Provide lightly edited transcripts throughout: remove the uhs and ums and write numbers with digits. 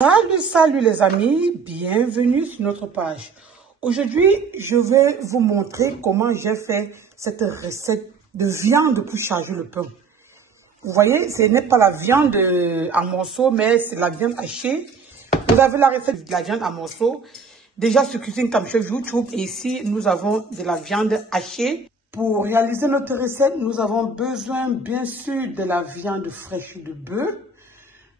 Salut les amis, bienvenue sur notre page. Aujourd'hui, je vais vous montrer comment j'ai fait cette recette de viande pour charger le pain. Vous voyez, ce n'est pas la viande en morceaux, mais c'est la viande hachée. Vous avez la recette de la viande en morceaux, déjà sur Cuisine comme Chef YouTube. Et ici, nous avons de la viande hachée. Pour réaliser notre recette, nous avons besoin bien sûr de la viande fraîche de bœuf.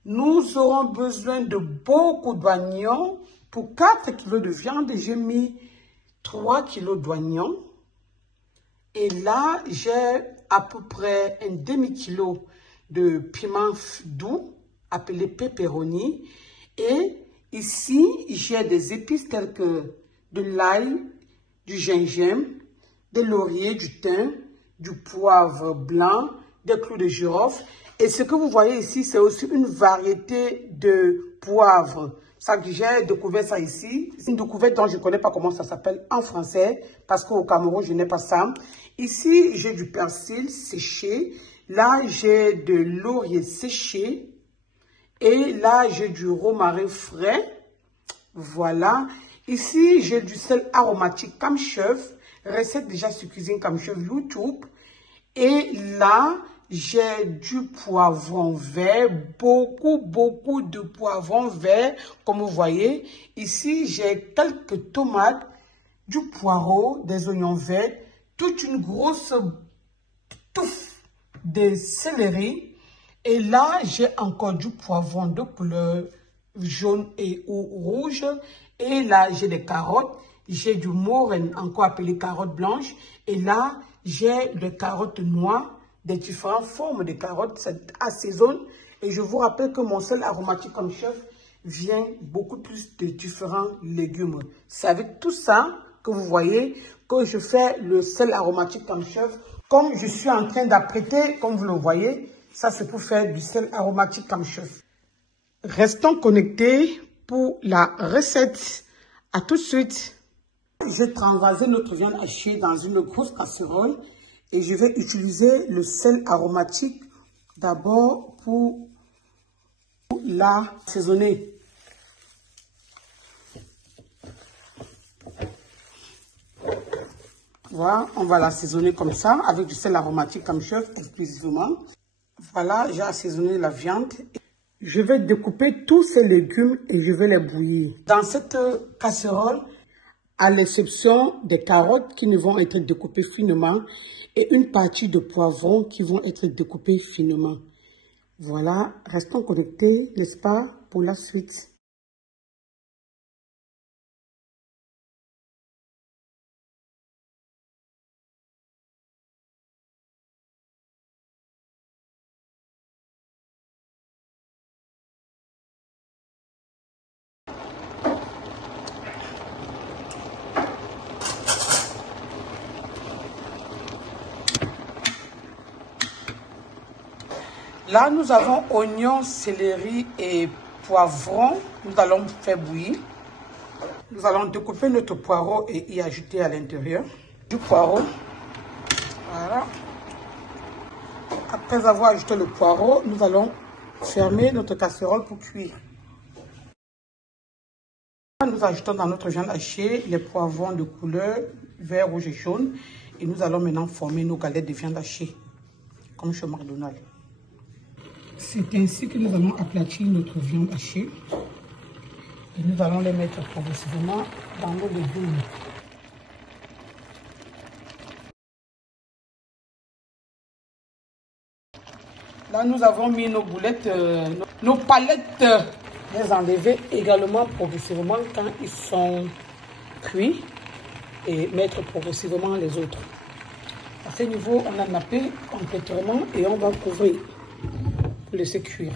Nous aurons besoin de beaucoup d'oignons. Pour 4 kg de viande, j'ai mis 3 kg d'oignons. Et là, j'ai à peu près un demi-kilo de piment doux, appelé pepperoni. Et ici, j'ai des épices telles que de l'ail, du gingembre, des lauriers, du thym, du poivre blanc, des clous de girofle. Et ce que vous voyez ici, c'est aussi une variété de poivre. Ça, j'ai découvert ça ici. C'est une découverte dont je ne connais pas comment ça s'appelle en français, parce qu'au Cameroun, je n'ai pas ça. Ici, j'ai du persil séché. Là, j'ai de laurier séché. Et là, j'ai du romarin frais. Voilà. Ici, j'ai du sel aromatique comme chef. Recette déjà sur Cuisine comme Chef YouTube. Et là, j'ai du poivron vert, beaucoup de poivron vert, comme vous voyez. Ici, j'ai quelques tomates, du poireau, des oignons verts, toute une grosse touffe de céleri. Et là, j'ai encore du poivron de couleur jaune et ou rouge. Et là, j'ai des carottes. J'ai du moren, encore appelé carotte blanche. Et là, j'ai des carottes noires, des différentes formes de carottes. C'est assaisonne. Et je vous rappelle que mon sel aromatique comme chef vient beaucoup plus de différents légumes. C'est avec tout ça que vous voyez que je fais le sel aromatique comme chef. Comme je suis en train d'apprêter, comme vous le voyez, ça c'est pour faire du sel aromatique comme chef. Restons connectés pour la recette. À tout de suite. J'ai transvasé notre viande hachée dans une grosse casserole et je vais utiliser le sel aromatique d'abord pour la assaisonner. Voilà, on va l'assaisonner comme ça avec du sel aromatique comme chef exclusivement. Voilà, j'ai assaisonné la viande. Je vais découper tous ces légumes et je vais les bouillir. Dans cette casserole, à l'exception des carottes qui ne vont être découpées finement et une partie de poivrons qui vont être découpés finement. Voilà, restons connectés, n'est-ce pas, pour la suite. Là, nous avons oignons, céleri et poivrons. Nous allons faire bouillir. Nous allons découper notre poireau et y ajouter à l'intérieur du poireau. Voilà. Après avoir ajouté le poireau, nous allons fermer notre casserole pour cuire. Nous ajoutons dans notre viande hachée les poivrons de couleur vert, rouge et jaune. Et nous allons maintenant former nos galettes de viande hachée, comme chez McDonald's. C'est ainsi que nous allons aplatir notre viande hachée. Et nous allons les mettre progressivement dans nos légumes. Là, nous avons mis nos boulettes, nos palettes, les enlever également progressivement quand ils sont cuits et mettre progressivement les autres. À ce niveau, on a nappé complètement et on va couvrir pour laisser cuire.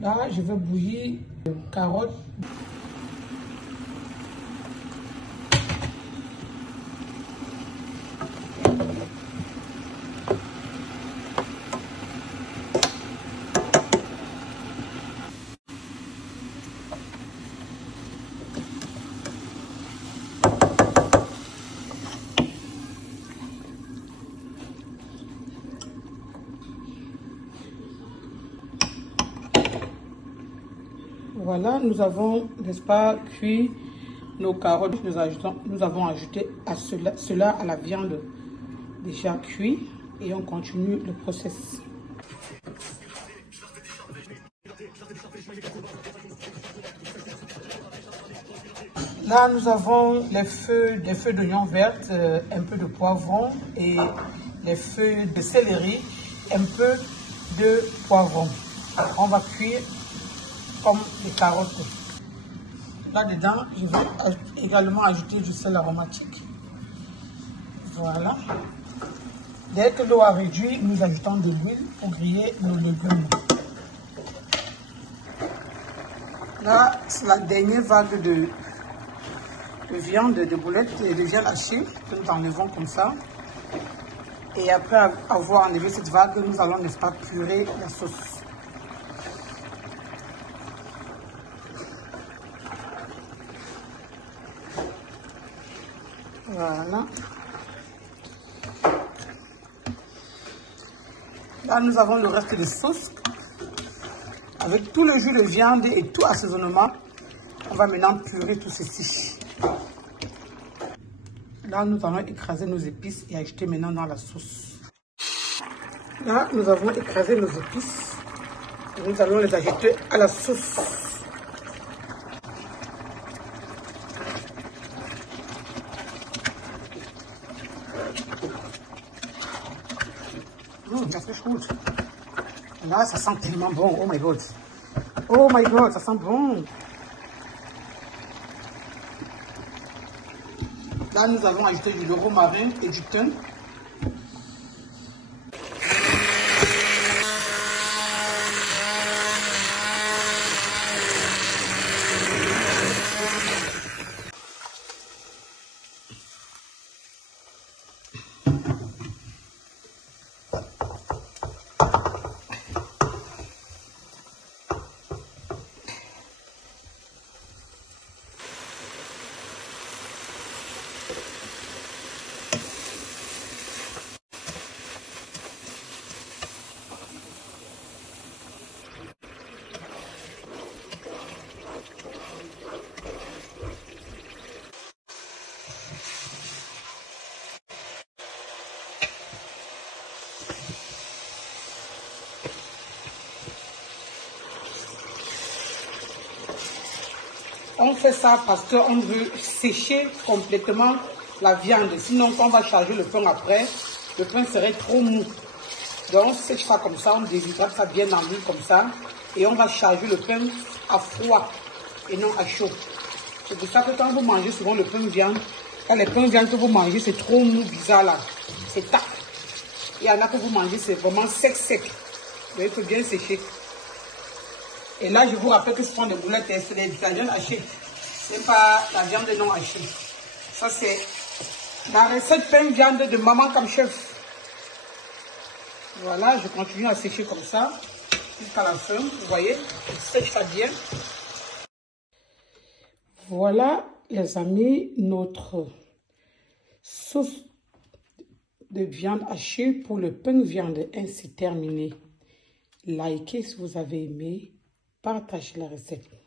Là, je vais bouillir les carottes. Voilà, nous avons, n'est-ce pas, cuit nos carottes. Nous avons ajouté à cela à la viande déjà cuite et on continue le process. Là, nous avons des feuilles d'oignon vertes, un peu de poivron et les feuilles de céleri, un peu de poivron. On va cuire comme les carottes. Là-dedans, je vais également ajouter du sel aromatique. Voilà. Dès que l'eau a réduit, nous ajoutons de l'huile pour griller nos légumes. Là, c'est la dernière vague de viande, de boulettes, de viande hachée que nous enlevons comme ça. Et après avoir enlevé cette vague, nous allons, n'est-ce pas, purer la sauce. Voilà. Là, nous avons le reste de sauce. Avec tout le jus de viande et tout assaisonnement, on va maintenant purer tout ceci. Là, nous allons écraser nos épices et ajouter maintenant dans la sauce. Là, nous avons écrasé nos épices et nous allons les ajouter à la sauce. Ça fait chaud. Là, ça sent tellement bon. Oh my god. Oh my god, ça sent bon. Là, nous avons ajouté du romarin et du thym. On fait ça parce qu'on veut sécher complètement la viande. Sinon, quand on va charger le pain après, le pain serait trop mou. Donc, on sèche ça comme ça, on déshydrate ça bien en l'huile comme ça. Et on va charger le pain à froid et non à chaud. C'est pour ça que quand vous mangez souvent le pain viande, quand les pains viande que vous mangez, c'est trop mou, bizarre là. C'est tac. Il y en a que vous mangez, c'est vraiment sec. Donc, il faut bien sécher. Et là, je vous rappelle que ce sont des boulettes, c'est des viandes hachées. Ce n'est pas la viande non hachée. Ça, c'est la recette pain viande de Maman Comme Chef. Voilà, je continue à sécher comme ça jusqu'à la fin. Vous voyez, je sèche ça bien. Voilà, les amis, notre sauce de viande hachée pour le pain viande ainsi terminé. Likez si vous avez aimé. Partagez la recette.